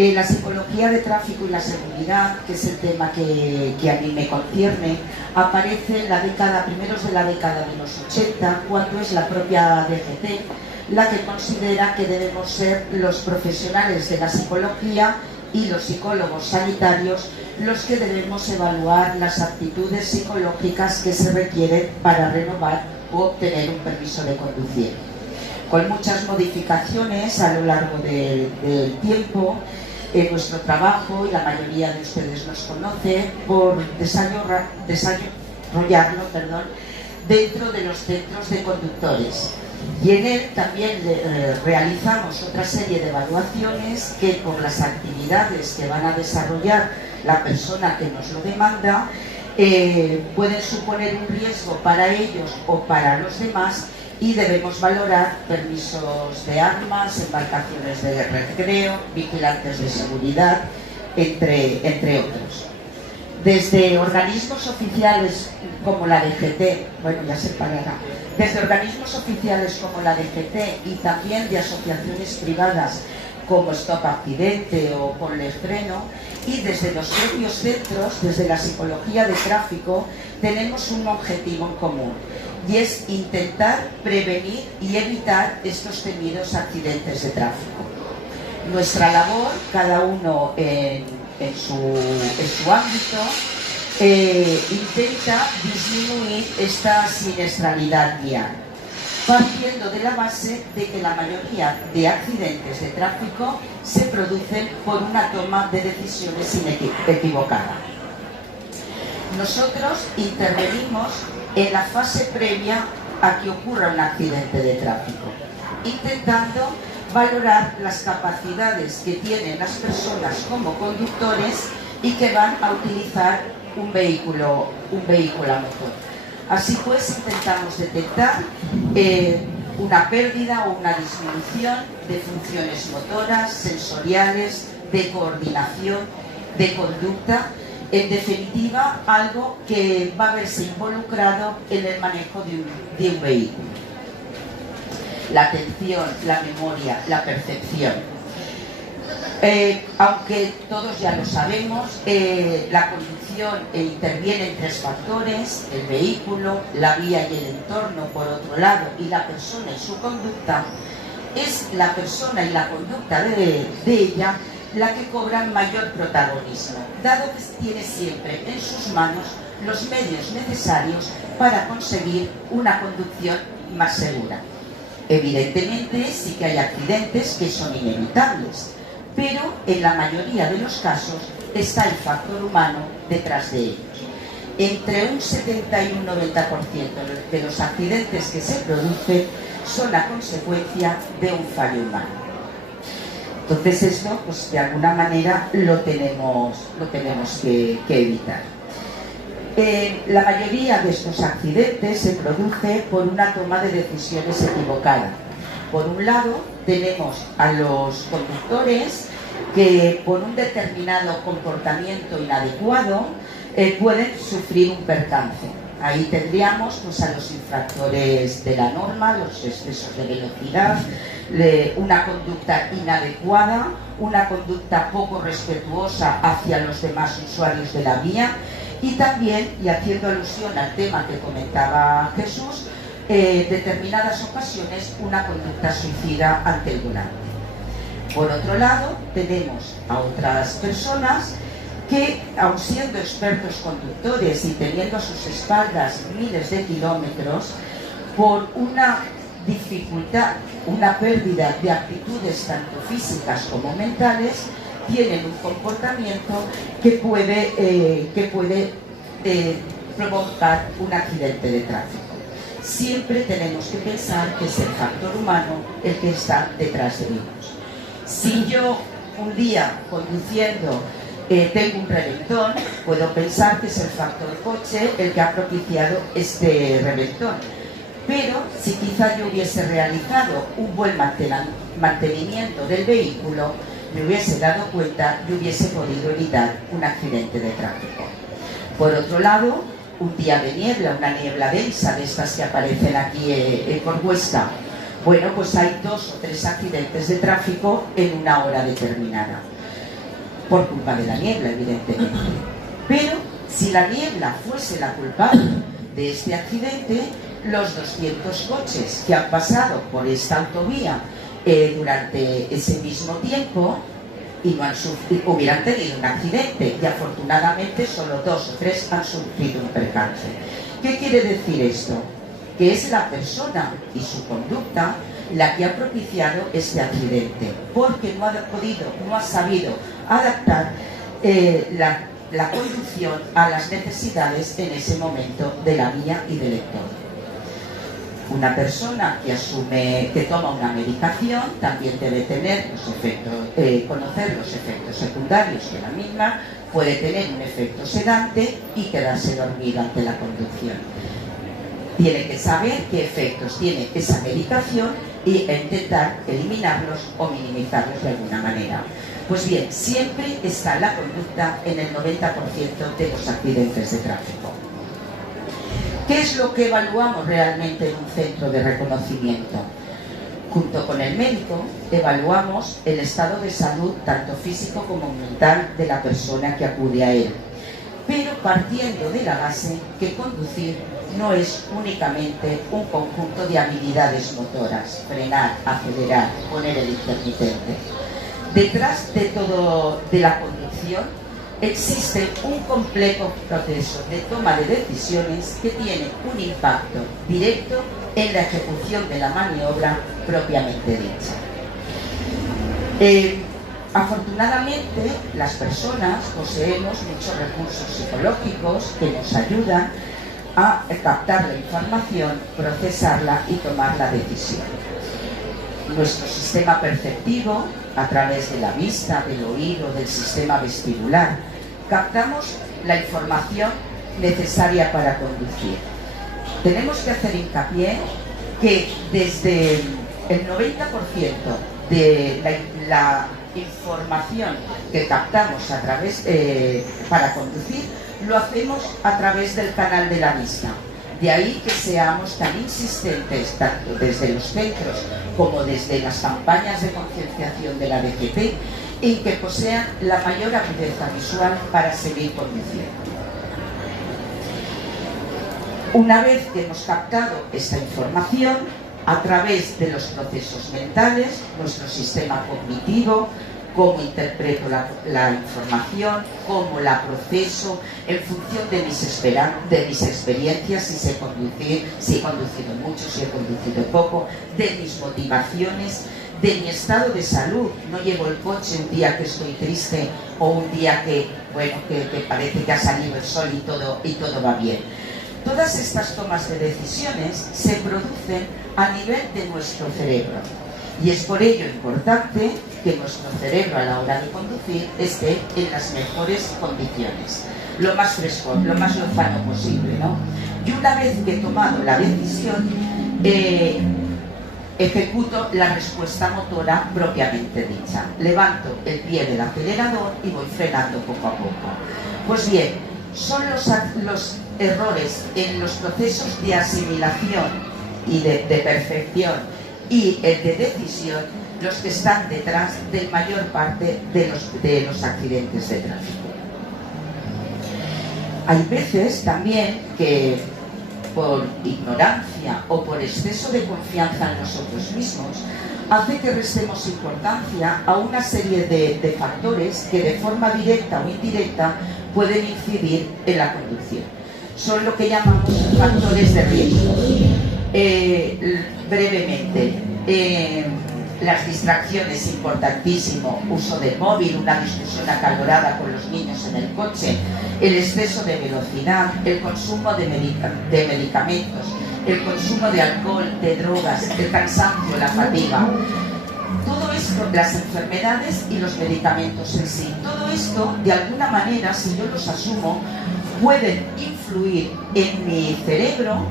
La psicología de tráfico y la seguridad, que es el tema que a mí me concierne, aparece en la década, primeros de la década de los 80, cuando es la propia DGT la que considera que debemos ser los profesionales de la psicología y los psicólogos sanitarios los que debemos evaluar las aptitudes psicológicas que se requieren para renovar o obtener un permiso de conducir. Con muchas modificaciones a lo largo del tiempo, nuestro trabajo, y la mayoría de ustedes nos conoce, por desarrollarlo dentro de los centros de conductores. Y en él también realizamos otra serie de evaluaciones que, por las actividades que van a desarrollar la persona que nos lo demanda, pueden suponer un riesgo para ellos o para los demás, y debemos valorar permisos de armas, embarcaciones de recreo, vigilantes de seguridad, entre otros. Desde organismos oficiales como la DGT, bueno, ya se parará, desde organismos oficiales como la DGT y también de asociaciones privadas como Stop Accidente o Ponle Freno, y desde los propios centros, desde la psicología de tráfico, tenemos un objetivo en común, y es intentar prevenir y evitar estos temidos accidentes de tráfico. Nuestra labor, cada uno en su ámbito, intenta disminuir esta siniestralidad vial, partiendo de la base de que la mayoría de accidentes de tráfico se producen por una toma de decisiones equivocada. Nosotros intervenimos en la fase previa a que ocurra un accidente de tráfico, intentando valorar las capacidades que tienen las personas como conductores y que van a utilizar un vehículo a motor. Así pues, intentamos detectar una pérdida o una disminución de funciones motoras, sensoriales, de coordinación, de conducta, en definitiva, algo que va a verse involucrado en el manejo de un vehículo. La atención, la memoria, la percepción. Aunque todos ya lo sabemos, la conducción interviene en tres factores: el vehículo, la vía y el entorno por otro lado, y la persona y su conducta. Es la persona y la conducta de ella la que cobran mayor protagonismo, dado que tiene siempre en sus manos los medios necesarios para conseguir una conducción más segura. Evidentemente sí que hay accidentes que son inevitables, pero en la mayoría de los casos está el factor humano detrás de ellos. Entre un 70 y un 90% de los accidentes que se producen son a consecuencia de un fallo humano. Entonces esto, pues de alguna manera lo tenemos que evitar. La mayoría de estos accidentes se produce por una toma de decisiones equivocada. Por un lado, tenemos a los conductores que, por un determinado comportamiento inadecuado, pueden sufrir un percance. Ahí tendríamos pues, a los infractores de la norma, los excesos de velocidad, una conducta inadecuada, una conducta poco respetuosa hacia los demás usuarios de la vía, y también, y haciendo alusión al tema que comentaba Jesús, determinadas ocasiones una conducta suicida ante el volante. Por otro lado, tenemos a otras personas que, aun siendo expertos conductores y teniendo a sus espaldas miles de kilómetros, por una dificultad, una pérdida de aptitudes tanto físicas como mentales, tienen un comportamiento que puede provocar un accidente de tráfico. Siempre tenemos que pensar que es el factor humano el que está detrás de ellos. Si yo un día conduciendo tengo un reventón, puedo pensar que es el factor coche el que ha propiciado este reventón. Pero si quizá yo hubiese realizado un buen mantenimiento del vehículo, me hubiese dado cuenta y hubiese podido evitar un accidente de tráfico. Por otro lado, un día de niebla, una niebla densa de estas que aparecen aquí por Huesca, bueno, pues hay 2 o 3 accidentes de tráfico en una hora determinada. por culpa de la niebla, evidentemente. Pero si la niebla fuese la culpable de este accidente, los 200 coches que han pasado por esta autovía durante ese mismo tiempo y no han hubieran tenido un accidente, y afortunadamente solo 2 o 3 han sufrido un percance. ¿Qué quiere decir esto? Que es la persona y su conducta la que ha propiciado este accidente, porque no ha sabido adaptar la conducción a las necesidades en ese momento de la vía y del entorno. Una persona que toma una medicación también debe tener conocer los efectos secundarios de la misma, puede tener un efecto sedante y quedarse dormido ante la conducción. Tiene que saber qué efectos tiene esa medicación y intentar eliminarlos o minimizarlos de alguna manera. Pues bien, siempre está la conducta en el 90% de los accidentes de tráfico. ¿Qué es lo que evaluamos realmente en un centro de reconocimiento? Junto con el médico, evaluamos el estado de salud, tanto físico como mental, de la persona que acude a él. Pero partiendo de la base que conducir no es únicamente un conjunto de habilidades motoras, frenar, acelerar, poner el intermitente. Detrás de la conducción existe un complejo proceso de toma de decisiones que tiene un impacto directo en la ejecución de la maniobra propiamente dicha. Afortunadamente, las personas poseemos muchos recursos psicológicos que nos ayudan a captar la información, procesarla y tomar la decisión. Nuestro sistema perceptivo, a través de la vista, del oído, del sistema vestibular, captamos la información necesaria para conducir. Tenemos que hacer hincapié que desde el 90% de la información que captamos para conducir, lo hacemos a través del canal de la vista. De ahí que seamos tan insistentes, tanto desde los centros como desde las campañas de concienciación de la DGT, en que posean la mayor agudeza visual para seguir conduciendo. Una vez que hemos captado esta información, a través de los procesos mentales, nuestro sistema cognitivo, cómo interpreto la información, cómo la proceso, en función de mis experiencias, si sé conducir, si he conducido mucho, si he conducido poco, de mis motivaciones, de mi estado de salud. No llevo el coche un día que estoy triste o un día que parece que ha salido el sol y todo va bien. Todas estas tomas de decisiones se producen a nivel de nuestro cerebro. Y es por ello importante que nuestro cerebro a la hora de conducir esté en las mejores condiciones, lo más fresco, lo más lozano posible, ¿no? Y una vez que he tomado la decisión, ejecuto la respuesta motora propiamente dicha. Levanto el pie del acelerador y voy frenando poco a poco. Pues bien, son los errores en los procesos de asimilación y de percepción y el de decisión los que están detrás de la mayor parte de los accidentes de tráfico. Hay veces también que por ignorancia o por exceso de confianza en nosotros mismos hace que restemos importancia a una serie de factores que de forma directa o indirecta pueden incidir en la conducción. Son lo que llamamos factores de riesgo. Brevemente, las distracciones, importantísimo, uso del móvil, una discusión acalorada con los niños en el coche, el exceso de velocidad, el consumo de medicamentos, el consumo de alcohol, de drogas, el cansancio, la fatiga. Todo esto, las enfermedades y los medicamentos en sí, todo esto, de alguna manera, si yo los asumo, pueden influir en mi cerebro.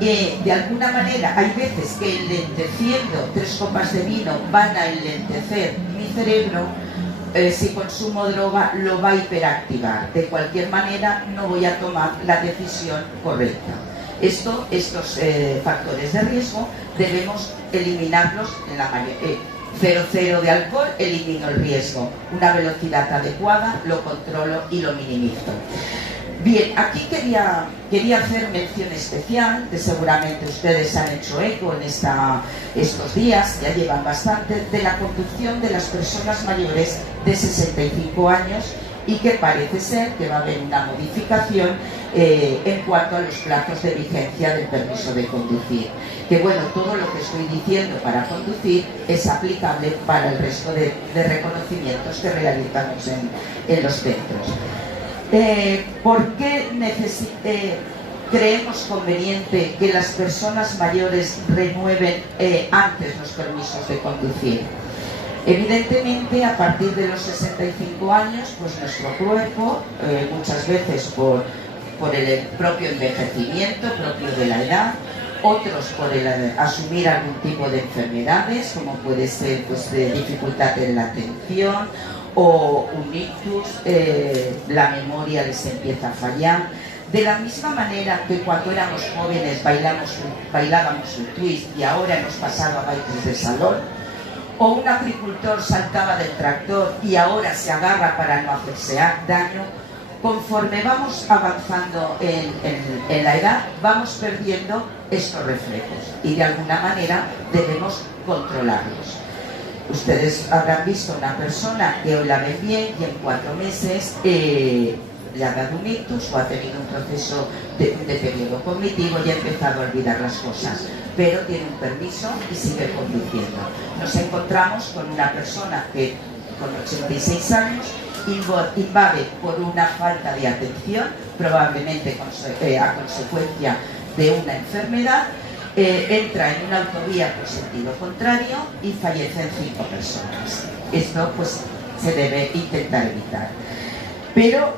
De alguna manera, hay veces que enlenteciendo 3 copas de vino van a enlentecer mi cerebro. Si consumo droga, lo va a hiperactivar. De cualquier manera, no voy a tomar la decisión correcta. Estos factores de riesgo debemos eliminarlos 0,0 de alcohol, elimino el riesgo. Una velocidad adecuada, lo controlo y lo minimizo. Bien, aquí quería hacer mención especial, que seguramente ustedes han hecho eco en estos días, ya llevan bastante, de la conducción de las personas mayores de 65 años y que parece ser que va a haber una modificación en cuanto a los plazos de vigencia del permiso de conducir. Que bueno, todo lo que estoy diciendo para conducir es aplicable para el resto de reconocimientos que realizamos en los centros. ¿Por qué creemos conveniente que las personas mayores renueven antes los permisos de conducir? Evidentemente, a partir de los 65 años, pues nuestro cuerpo, muchas veces por el propio envejecimiento propio de la edad, otros por el asumir algún tipo de enfermedades, como puede ser pues, de dificultad en la atención o un ictus, la memoria les empieza a fallar. De la misma manera que cuando éramos jóvenes bailábamos un twist y ahora hemos pasado a bailes de salón, o un agricultor saltaba del tractor y ahora se agarra para no hacerse daño, conforme vamos avanzando en la edad, vamos perdiendo estos reflejos y de alguna manera debemos controlarlos. Ustedes habrán visto una persona que hoy la ven bien y en 4 meses le ha dado un ictus o ha tenido un proceso de periodo cognitivo y ha empezado a olvidar las cosas, pero tiene un permiso y sigue conduciendo. Nos encontramos con una persona que con 86 años invade por una falta de atención, probablemente a consecuencia de una enfermedad, entra en una autovía por sentido contrario y fallecen 5 personas. Esto pues se debe intentar evitar. Pero,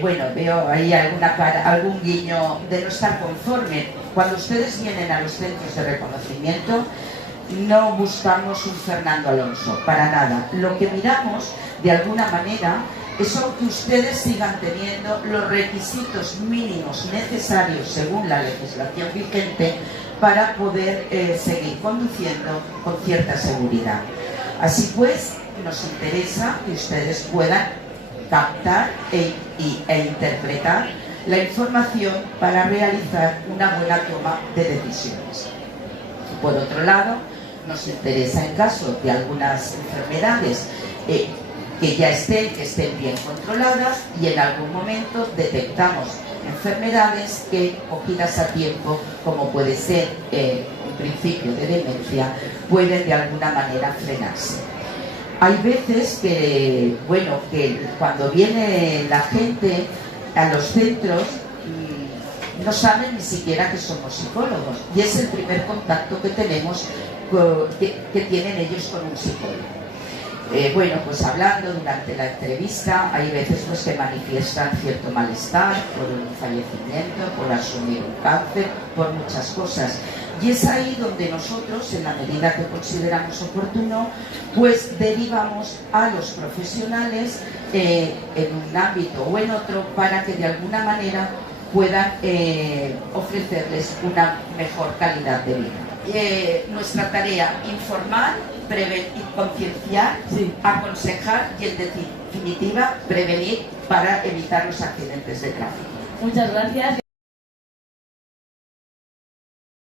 bueno, veo ahí algún guiño de no estar conforme. Cuando ustedes vienen a los centros de reconocimiento, no buscamos un Fernando Alonso, para nada. Lo que miramos, de alguna manera, es que ustedes sigan teniendo los requisitos mínimos necesarios según la legislación vigente para poder seguir conduciendo con cierta seguridad. Así pues, nos interesa que ustedes puedan captar e interpretar la información para realizar una buena toma de decisiones. Por otro lado, nos interesa en caso de algunas enfermedades que ya estén bien controladas y en algún momento detectamos enfermedades que, cogidas a tiempo, como puede ser un principio de demencia, pueden de alguna manera frenarse. Hay veces que, bueno, que cuando viene la gente a los centros no saben ni siquiera que somos psicólogos y es el primer contacto que tenemos que tienen ellos con un psicólogo. Bueno, pues hablando durante la entrevista, hay veces pues, que manifiestan cierto malestar por un fallecimiento, por asumir un cáncer, por muchas cosas. Y es ahí donde nosotros, en la medida que consideramos oportuno, pues derivamos a los profesionales en un ámbito o en otro para que de alguna manera puedan ofrecerles una mejor calidad de vida. Nuestra tarea, informar, prevenir, concienciar, sí, aconsejar y en definitiva prevenir para evitar los accidentes de tráfico. Muchas gracias.